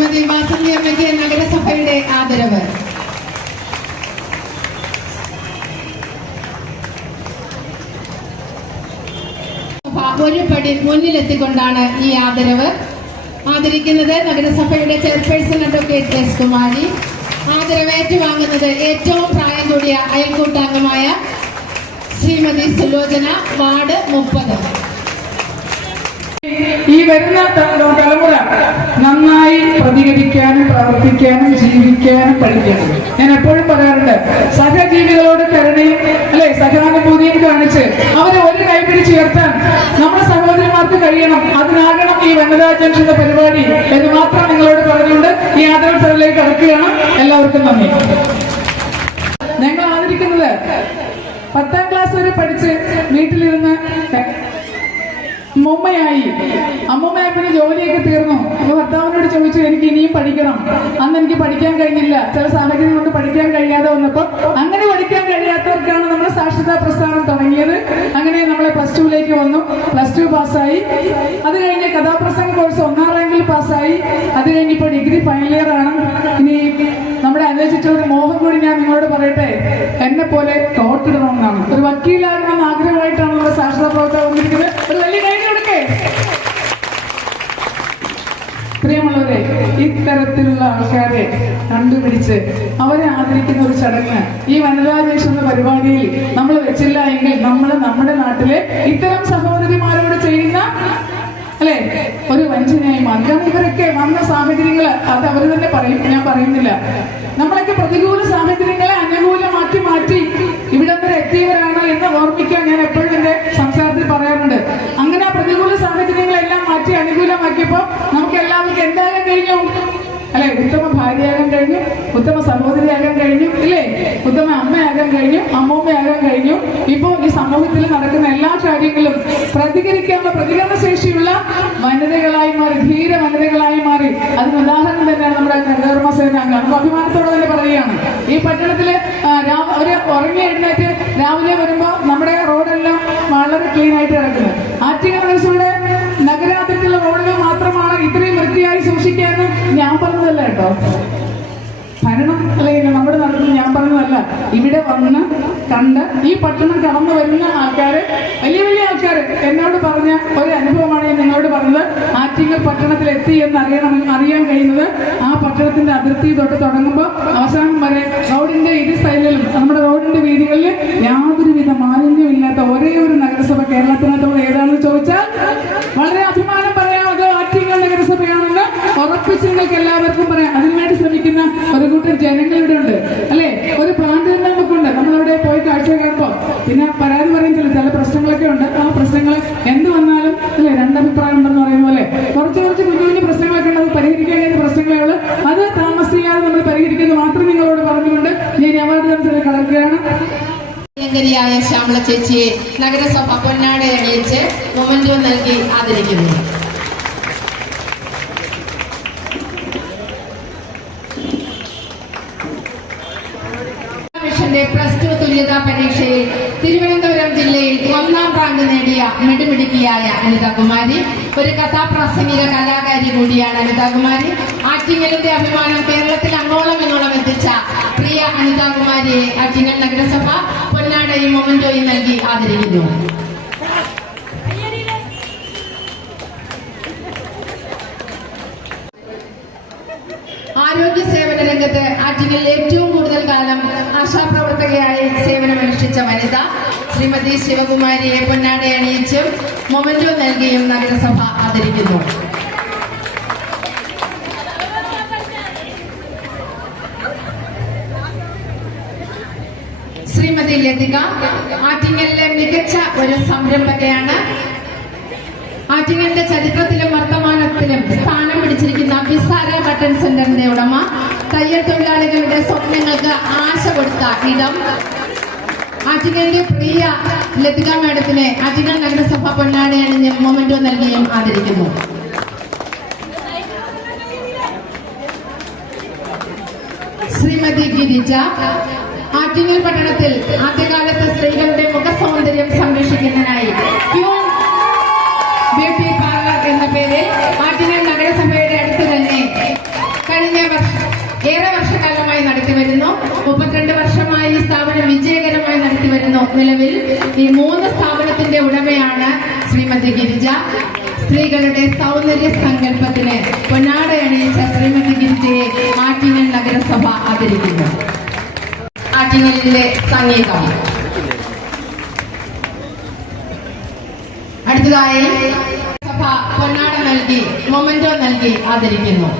ശ്രീമതി വാസന്തി അമ്മയ്ക്ക് നഗരസഭയുടെ ആദരവ്. ഒരു പടി മുന്നിലെത്തിക്കൊണ്ടാണ് ഈ ആദരവ് ആദരിക്കുന്നത്. നഗരസഭയുടെ ചെയർപേഴ്സൺ അഡ്വക്കേറ്റ് എസ് കുമാരി. ആദരവ് ഏറ്റുവാങ്ങുന്നത് ഏറ്റവും പ്രായം കൂടിയ അയൽക്കൂട്ടാംഗമായ ശ്രീമതി സുലോചന, വാർഡ് 30. ഈ വരുന്ന തലമുറ നന്നായി പ്രതികരിക്കാനും പ്രവർത്തിക്കാനും ജീവിക്കാനും പഠിക്കണം. ഞാൻ എപ്പോഴും പറയാറുണ്ട്, സഹജീവികളോട് കരുണയും സഹാനുഭൂതിയും കാണിച്ച് അവരെ ഒരു കൈപിടിച്ചുയർത്താൻ നമ്മുടെ സഹോദരിമാർക്ക് കഴിയണം. അതിനാകണം ഈ വനിതാ ജംഗ്ഷൻ എന്ന പരിപാടി എന്ന് മാത്രം നിങ്ങളോട് പറഞ്ഞുകൊണ്ട് ഈ ആദരവസരത്തിലേക്ക് കടക്കുകയാണ്. എല്ലാവർക്കും നന്ദി. ഞങ്ങൾ ആദരിക്കുന്നത് 10ാം ക്ലാസ് വരെ പഠിച്ച് വീട്ടിലിരുന്ന് അമ്മൂമ്മയായി ജോലിയൊക്കെ തീർന്നു. അപ്പൊ ഭർത്താവിനോട് ചോദിച്ചു, എനിക്ക് ഇനിയും പഠിക്കണം. അന്ന് എനിക്ക് പഠിക്കാൻ കഴിഞ്ഞില്ല, ചില സാഹചര്യം കൊണ്ട് പഠിക്കാൻ കഴിയാതെ വന്നപ്പോ അങ്ങനെ പഠിക്കാൻ കഴിയാത്തവർക്കാണ് നമ്മൾ സാക്ഷരതാ പ്രസ്ഥാനം തുടങ്ങിയത്. അങ്ങനെ നമ്മളെ +2 വന്നു. +2 പാസ്സായി. അത് കഴിഞ്ഞ് കഥാപ്രസംഗ കോഴ്സ് 1ാം റാങ്കിൽ പാസ്സായി. അത് കഴിഞ്ഞ് ഇപ്പോൾ ഡിഗ്രി ഫൈനൽ ഇയർ ആണ്. ഇനി നമ്മുടെ അന്വേഷിച്ചൊരു മോഹം കൂടി ഞാൻ നിങ്ങളോട് പറയട്ടെ, എന്നെ പോലെ തോട്ടിടണമെന്നാണ്. ഒരു വക്കീലാകണമെന്ന് ആഗ്രഹമായിട്ടാണ് നമ്മുടെ സാക്ഷരതാ പ്രവർത്തകർ വന്നിരിക്കുന്നത്. ഒരു വലിയ കൈ കൊടുക്കേ. പ്രിയമുള്ളവരെ, ഇത്തരത്തിലുള്ള ആൾക്കാരെ കണ്ടുപിടിച്ച് അവരെ ആദരിക്കുന്ന ഒരു ചടങ്ങ് ഈ വനിതാ ജംഗ്ഷൻ എന്ന പരിപാടിയിൽ നമ്മൾ വെച്ചില്ല എങ്കിൽ നമ്മൾ നമ്മുടെ നാട്ടിലെ ഇത്തരം സഹോദരിമാരോട് ചെയ്യുന്ന ഒരു വഞ്ചനയായി മാറ്റാം. ഇവരൊക്കെ വന്ന സാഹചര്യങ്ങള് അത് അവർ തന്നെ പറയും, ഞാൻ പറയുന്നില്ല. നമ്മളൊക്കെ പ്രതികൂല സാഹചര്യങ്ങളെ അനുകൂലമാക്കി മാറ്റി ഇവിടെ വരെ എത്തിയവരാണ് എന്ന് ഓർമ്മിക്കാൻ ഞാൻ എപ്പോഴും എന്റെ സംസാരത്തിൽ പറയാറുണ്ട്. അങ്ങനെ ആ പ്രതികൂല സാഹചര്യങ്ങളെല്ലാം മാറ്റി അനുകൂലമാക്കിയപ്പോ നമുക്ക് എല്ലാവർക്കും എന്താകാൻ കഴിഞ്ഞു? ഉത്തമ ഭാര്യയാകാൻ കഴിഞ്ഞു, ഉത്തമ സഹോദരിയാകാൻ കഴിഞ്ഞു, ഉത്തമ അമ്മയാകാൻ കഴിഞ്ഞു, അമ്മൂമ്മയാകാൻ കഴിഞ്ഞു. ഇപ്പോ ഈ സമൂഹത്തിൽ നടക്കുന്ന എല്ലാ കാര്യങ്ങളും പ്രതികരിക്കാനുള്ള പ്രതികരണ ശേഷിയുള്ള വനിതകളായി മാറി, ധീര വനിതകളായി മാറി. അതിന് ഉദാഹരണം തന്നെയാണ് നമ്മുടെ ഹരിതകർമ്മ സേനാംഗം. അഭിമാനത്തോടെ തന്നെ പറയുകയാണ്, ഈ പട്ടണത്തില് ഒരു ഉറങ്ങി എഴുന്നേറ്റ് രാവിലെ വരുമ്പോ നമ്മുടെ റോഡെല്ലാം വളരെ ക്ലീൻ ആയിട്ട് കിടക്കുന്നത്. ആറ്റിങ്ങൽ നഗരസഭയുടെ നഗരാതിർത്തിയുള്ള റോഡുകൾ മാത്രമാണ് ഇത്രയും വൃത്തിയായി സൂക്ഷിക്കാന്ന് ഞാൻ പറഞ്ഞതല്ല കേട്ടോ. ഭരണം നമ്മുടെ നടത്തുന്നത് ഞാൻ പറഞ്ഞതല്ല. ഇവിടെ വന്ന് കണ്ട് ഈ പട്ടണം കടന്നു വരുന്ന ആൾക്കാര്, വലിയ വലിയ ആൾക്കാര് എന്നോട് പറഞ്ഞ ഒരു അനുഭവമാണ് ഞാൻ നിങ്ങളോട് പറഞ്ഞത്. ആറ്റിങ്ങൽ പട്ടണത്തിൽ എത്തി എന്ന് അറിയാൻ കഴിയുന്നത് ആ പട്ടണത്തിന്റെ അതിർത്തി തൊട്ട് തുടങ്ങുമ്പോൾ അവസാനം വരെ റോഡിന്റെ ഇരു സൈഡിലും നമ്മുടെ റോഡിന്റെ വീതികളിൽ യാതൊരുവിധ മാലിന്യമില്ലാത്ത ഒരേ ഒരു നഗരസഭ കേരളത്തിനകത്തുള്ള ഏതാണെന്ന് ചോദിച്ചാൽ വളരെ അഭിമാനം പറയാം, അത് ആറ്റിങ്ങൽ നഗരസഭയാണെന്ന് ഉറപ്പിച്ച് നിങ്ങൾക്ക് എല്ലാവർക്കും പറയാം. അതിനുവേണ്ടി ശ്രമിക്കുന്ന ഒരു കൂട്ടം ജനങ്ങൾ ഇവിടെ ഉണ്ട്, ഒരു പ്ലാന്റ് തന്നെ നമുക്കുണ്ട്. നമ്മളവിടെ പോയി കാഴ്ച കാണുമ്പോ പിന്നെ പരാതി പറയും, ചില പ്രശ്നങ്ങളൊക്കെ ഉണ്ട്. ആ പ്രശ്നങ്ങൾ എന്ത് വന്നാലും രണ്ടഭിപ്രായം ഉണ്ടെന്ന് പറയുന്ന പോലെ കുറച്ച് കുഞ്ഞു കുഞ്ഞു പ്രശ്നങ്ങളൊക്കെ ഉണ്ട്. അത് പരിഹരിക്കാൻ കഴിയുന്ന പ്രശ്നങ്ങളുള്ള അത് താമസിയാതെ നമ്മൾ പരിഹരിക്കുന്നത് മാത്രം നിങ്ങളോട് പറഞ്ഞുകൊണ്ട് ഞാൻ അവാർഡ് ദിവസത്തിൽ കളർക്കുകയാണ്. പ്രിയങ്കരിയായ ശ്യാമള ചേച്ചിയെ നഗരസഭ പൊന്നാട അണിയിച്ച് മൊമെന്റോ നൽകി ആദരിക്കുന്നു. +2 തുല്യതാ പരീക്ഷയിൽ തിരുവനന്തപുരം ജില്ലയിൽ 1ാം റാങ്ക് നേടിയ മിടുമിടുക്കിയായ അനിതാകുമാരി, ഒരു കഥാപ്രാസംഗിക കലാകാരി കൂടിയാണ് അനിതാകുമാരി. ആറ്റിങ്ങലിന്റെ അഭിമാനം കേരളത്തിൽ അങ്ങോളം ഇങ്ങോളം എത്തിച്ച പ്രിയ അനിതാകുമാരിയെ ആറ്റിങ്ങൽ നഗരസഭ പൊന്നാടയും മൊമെന്റോയും നൽകി ആദരിക്കുന്നു. ആരോഗ്യ സേവന രംഗത്ത് ആറ്റിങ്ങൽ ഏറ്റവും കൂടുതൽ കാലം ആശാപ്രവർത്തകയായി സേവനമനുഷ്ഠിച്ച വനിത ശ്രീമതി ശിവകുമാരിയെ പൊന്നാട അണിയിച്ചും മൊമെന്റോ നൽകിയും നഗരസഭ ആദരിക്കുന്നു. ശ്രീമതി ലതിക ആറ്റിങ്ങലിലെ മികച്ച ഒരു സംരംഭകയാണ്. ആറ്റിങ്ങലിന്റെ ചരിത്രത്തിലും വർത്തമാനത്തിലും സ്ഥാനം പിടിച്ചിരിക്കുന്ന വിസാര ബട്ടൺ സെന്ററിന്റെ ഉടമ, തയ്യൽ തൊഴിലാളികളുടെ സ്വപ്നങ്ങൾക്ക് ആശ കൊടുത്ത ഇടം. ആറ്റിങ്ങലിന്റെ പ്രിയ ലതിക മാഡത്തിനെ ആറ്റിങ്ങൽ നഗരസഭ പൊന്നാട അണിഞ്ഞ് മൊമെന്റോ നൽകിയും ആദരിക്കുന്നു. ശ്രീമതി ഗിരിജ ആറ്റിങ്ങൽ പട്ടണത്തിൽ ആദ്യകാലത്ത് സ്ത്രീകളുടെ മുഖ സൗന്ദര്യം സംരക്ഷിക്കുന്നതിനായി ബ്യൂട്ടി പാർലർ എന്ന പേരിൽ ആറ്റിങ്ങൽ നഗരസഭയുടെ അടുത്ത് തന്നെ തുടരുന്നു. നിലവിൽ ഈ 3 സ്ഥാപനത്തിന്റെ ഉടമയാണ് ശ്രീമതി ഗിരിജ. സ്ത്രീകളുടെ സൗന്ദര്യ സങ്കല്പത്തിന് പൊന്നാട അണിയിച്ച ശ്രീമതി ഗിരിജയെ ആറ്റിങ്ങൽ നഗരസഭ ആദരിക്കുന്നു. ആറ്റിങ്ങലിന്റെ സംഗീതം. അടുത്തതായി സഭ പൊന്നാട നൽകി മൊമെന്റോ നൽകി ആദരിക്കുന്നു.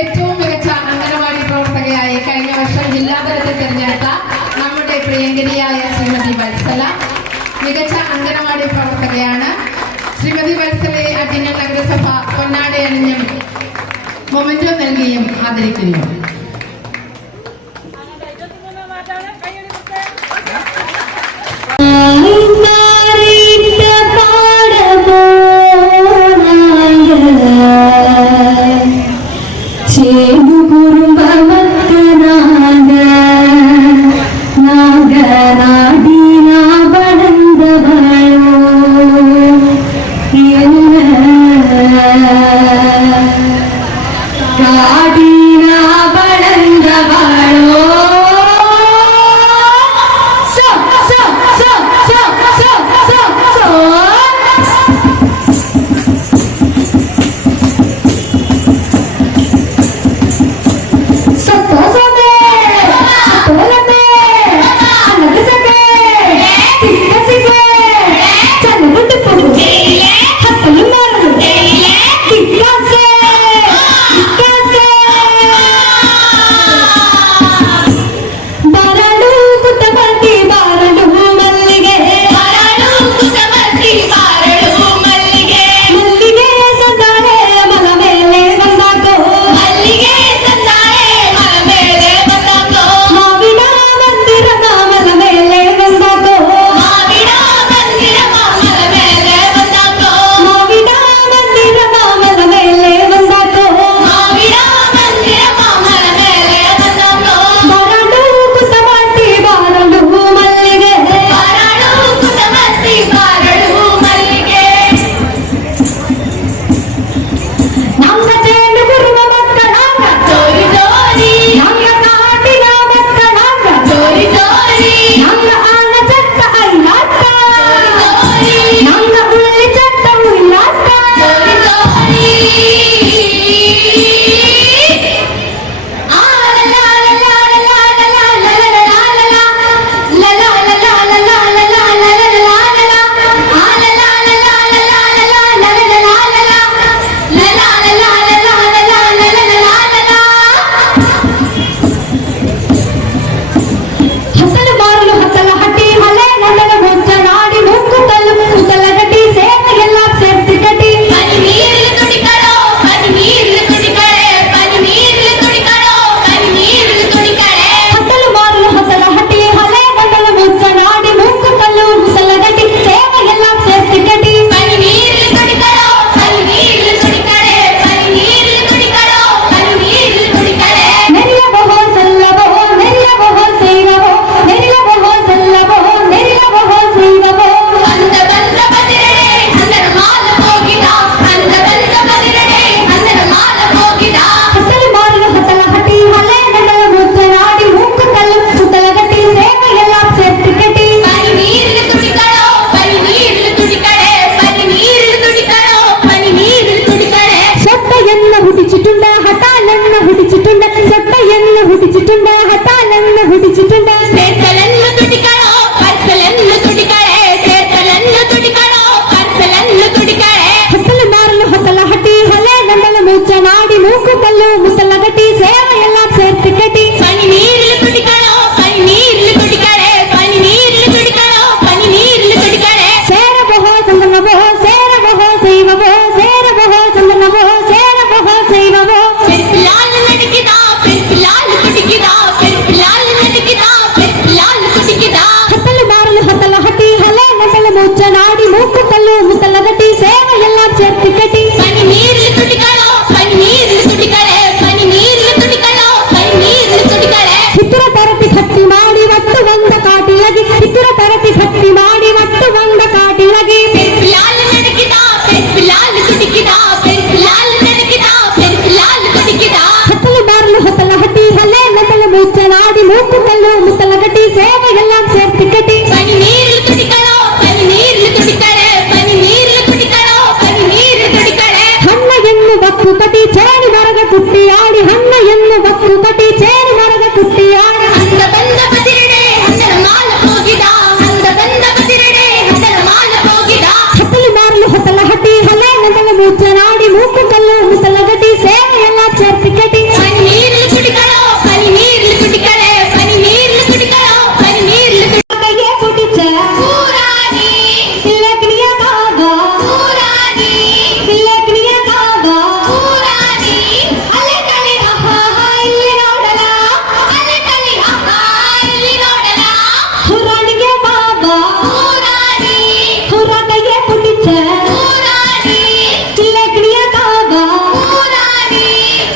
ഏറ്റവും മികച്ച അംഗനവാടി പ്രവർത്തകയായി കഴിഞ്ഞ വർഷം ജില്ലാതലത്തിൽ തിരഞ്ഞെടുത്ത നമ്മുടെ പ്രിയങ്കരിയായ ശ്രീമതി വത്സല മികച്ച അംഗനവാടി പ്രവർത്തകയാണ്. ശ്രീമതി വത്സലയെ ആറ്റിങ്ങൽ നഗരസഭ പൊന്നാട അണിഞ്ഞും മൊമെന്റോ നൽകിയും ആദരിക്കുന്നു. சேவையெல்லாம் சேர்த்து கட்டி பனி நீரில் துடிக்கணும், பனி நீரில் துடிக்கலே, பனி நீர் സേവയെല്ലാം ചേർത്തിക്കെട്ടി പനിനീരിൽ തുടിക്കണോ പനിനീരിൽ തുടിക്കണേ പനിനീരിൽ തുടിക്കണോ പനിനീരിൽ തുടിക്കണേ ഹണ്ണ എന്ന് വക്കു കട്ടി ചേരി നരക കുട്ടിയാടി ഹണ്ണ എന്ന് വക്കു കട്ടി ചേരി നരക കുട്ടിയാടി അന്ത ബന്ധ ബദിരടെ ഹന്തല മാല ಹೋಗಿದ ಅಂದ ಬಂದ ಬದಿರಡೆ ಹತ್ತಲ ಮಾಲ ಹೋಗಿದ ಹತ್ತಲು ಮಾರಲು ಹೊತ್ತಲ ಹಟ್ಟಿ ಹಲೆ ನಂದಲ ಮುಚ್ಚನಾಡಿ ಮೂಕು ಕಲ್ಲು ಮುತ್ತಲ ಗಟ್ಟಿ ಸೇವೆಯೆಲ್ಲ ಚರ್ಪಿಕಟಿ ಪನಿ ನೀರಿಲು ಕುಡಿಕಳೋ ಪನಿ ನೀರಿಲು ಕುಡಿಕಳೆ ಪನಿ ನೀರಿಲು ಕುಡಿಕಳೋ ಪನಿ ನೀರಿಲು ಕುಡಿಕಗೆ ಕುಟಿಚ ಪೂರಾನಿ ತಿಲಕ್ನಿಯ ಕಾಗ ಪೂರಾನಿ ತಿಲಕ್ನಿಯ ಕಾಗ ಪೂರಾನಿ ಅಲೆ ಕಲಿ ಅಹಾ ಇಲ್ಲಿ ನೋಡಲ ಅಲೆ ಕಲಿ ಅಹಾ ಇಲ್ಲಿ ನೋಡಲ ಹುರಾಣಿಗೆ ಬಾಬಾ ಹುರಾಣಿ ಹುರಾಣಿಗೆ ಕುಟಿಚ ಹುರಾಣಿ ತಿಲಕ್ನಿಯ ಕಾಗ ಹುರಾಣಿ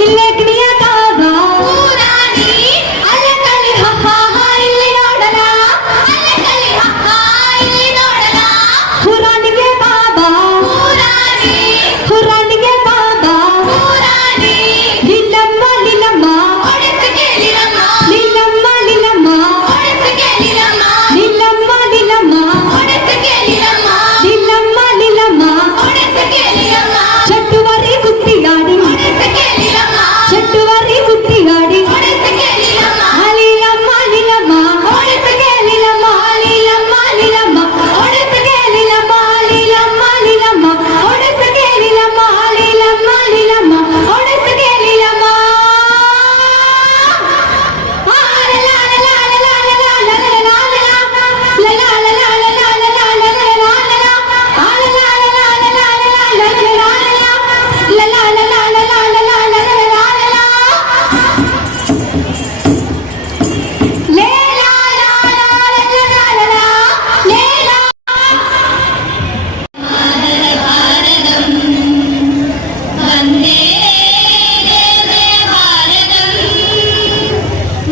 ತಿಲಕ್ನಿಯ ಕಾಗ ಹುರಾಣಿ ಅಲೆ ಕಲಿ ಅಹಾ ಇಲ್ಲಿ ನೋಡಲ ಅಲೆ ಕಲಿ ಅಹಾ ಇಲ್ಲಿ ನೋಡಲ ಹುರಾಣಿಗೆ ಬಾಬಾ ಹುರಾಣಿ ಹುರಾಣಿಗೆ ಬಾಬಾ ಹುರಾಣಿ ಲೀಲಮ್ಮ ಲೀಲಮ್ಮ ಒಡೆದು ಕೇಳಿರಮ್ಮ ಲೀಲಮ್ಮ ಲೀಲಮ್ಮ ಒಡೆದು ಕೇಳಿರಮ್ಮ ಲೀಲಮ್ಮ ಲೀಲಮ್ಮ ಒಡೆದು ಕೇಳಿರಮ್ಮ ಲೀಲಮ್ಮ ಲೀಲಮ್ಮ ಒಡೆದು ಕೇಳಿರಮ್ಮ ಚಟ್ಟುವರಿ ಕುಟ್ಟಿಗಾಡಿ ಒಡೆದು ಕೇಳಿರಮ್ಮ ಚಟ್ಟುವರಿ ಕುಟ್ಟಿಗಾಡಿ ಒಡೆದು ಕೇಳಿರಮ್ಮ ಲೀಲಮ್ಮ ಲೀಲಮ್ಮ ಒಡೆದು ಕೇಳಿರಮ್ಮ ಲೀಲಮ್ಮ ಲೀಲಮ್ಮ ಒಡೆದು ಕೇಳಿರಮ್ಮ ಲೀಲಮ್ಮ ಲೀಲಮ್ಮ ಒಡೆದು ಕೇಳಿರಮ್ಮ ಲೀಲಮ್ಮ ಲೀಲಮ್ಮ ಒಡೆದು ಕೇಳಿರಮ್ಮ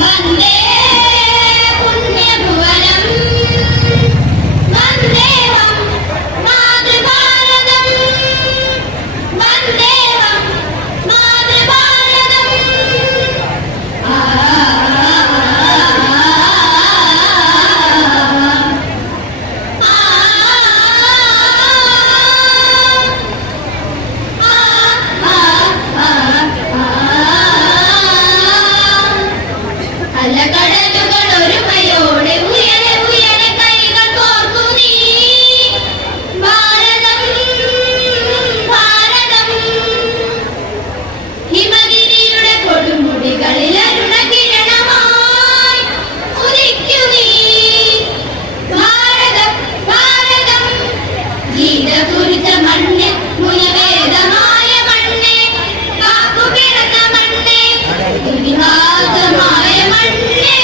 വന്ദേ പുണ്യഭുവനം വന്ദേഹം മാതൃഭാരതം വന്ദേഹം മാതൃഭാരതം അലകടലുകൾ ഒരുമയോടെ ഉയരെ ഉയരെ കൈകൾ കോർത്തു നീ ഭാരതം ഭാരതം ഹിമഗിരിയുടെ കൊടുമുടികളിൽ അരുണകിരണമായി ഉദിക്കു നീ ഭാരതം ഭാരതം ഗീതകുരിച്ച മണ്ണ് മുനവേദമായ മണ്ണ് കാക്കുകിടന്ന മണ്ണ് ഇതിഹാസമായ മണ്ണ്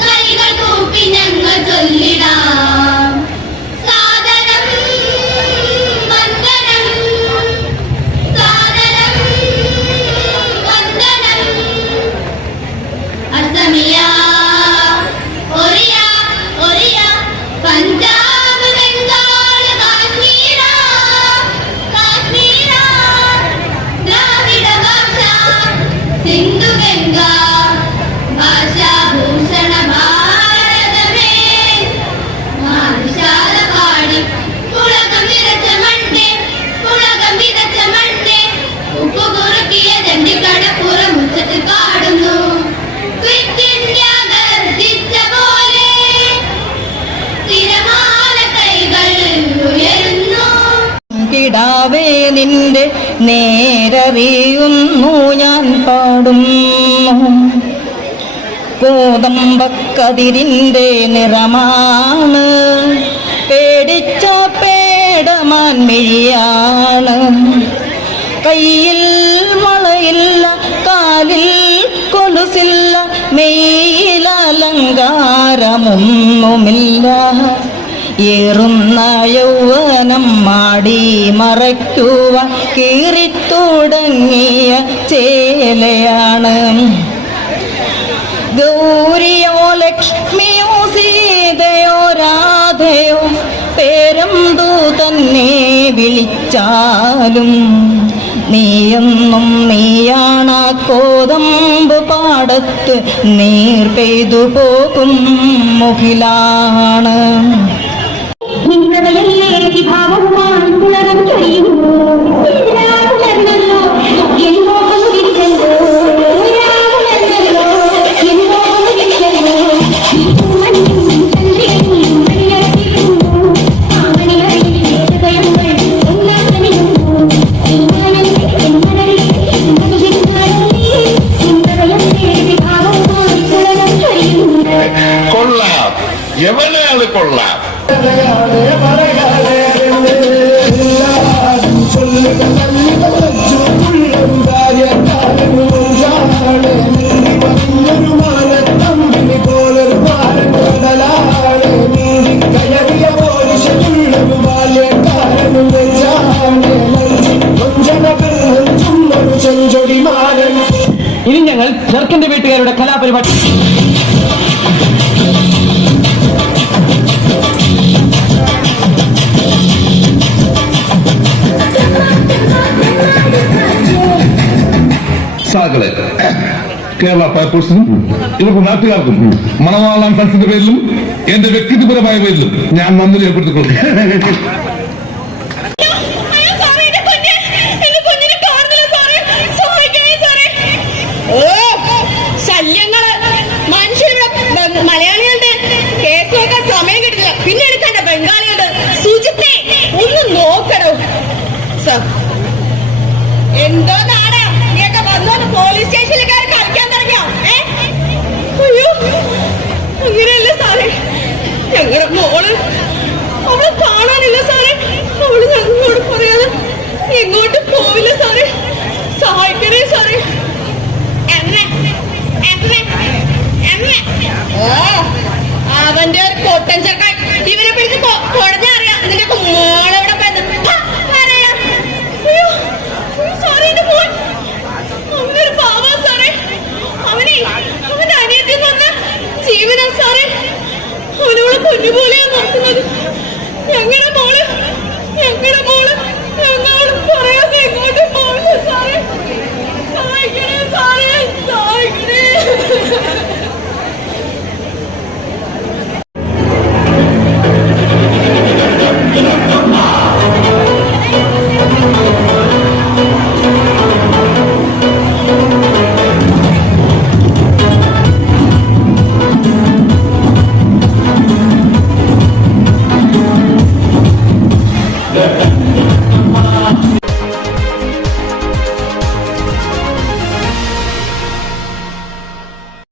കൈകൾ കൂപ്പി ഞങ്ങൾ ചൊല്ലിടാം സാദരം വന്ദനം സാദരം വന്ദനം അസമിയ ഒറിയ ഒറിയ പഞ്ചാബ് ബംഗാൾ കാശ്മീര കാശ്മീര ദ്രാവിഡ ഭാഷ സിന്ധു ഗംഗ ഭാഷാഭൂഷണ ഭാരതമേ മാറിശാല പാടി പുളകം വിതച്ച മണ്ണ് പുളകം വിതച്ച മണ്ണ് ഉപ്പു കുറുക്കിയ ദണ്ഡിക്കടപ്പുറ മുറ്റത്ത് പാടുന്നു ക്വിറ്റ് ഇന്ത്യ ഗർജിച്ച പോലെ തിരമാല കൈകൾ ഉയരുന്നു കിടാവേ നിന്റെ നേരറിയുന്നു ഞാൻ പാടും കോതമ്പക്കതിരിൻ്റെ നിറമാണ് പേടിച്ച പേടമാൻ മിഴിയാണ് കയ്യിൽ വളയില്ല കാലിൽ കൊലുസില്ല മെയ്യിൽ അലങ്കാരമൊന്നുമില്ല ഏറുന്ന യൗവനം മാടി മറയ്ക്കുവാൻ കീറിത്തുടങ്ങിയ ചേലയാണ് ഗൗരിയോ ലക്ഷ്മിയോ സീതയോ രാധയോ പേരെന്തു തന്നെ വിളിച്ചാലും നീയെന്നും നീയാണ കോതമ്പ് പാടത്ത് നീർ പെയ്തു പോകും മുകിലാണ്. കൊള്ളാം, എവനെയാണ് കൊള്ളാം. ഇനി ഞങ്ങൾ ചെറുക്കന്റെ വീട്ടുകാരുടെ കലാപരിപാടി സാകളെ കേരള ഫയർഫോഴ്സിനും ഇവർക്ക് നാട്ടുകാർക്കും മണവാളാൻ ഫണ്ട്സിന്റെ പേരിലും എന്റെ വ്യക്തിപരമായ പേരിലും ഞാൻ നന്ദി രേഖപ്പെടുത്തിക്കൊള്ളുന്നു.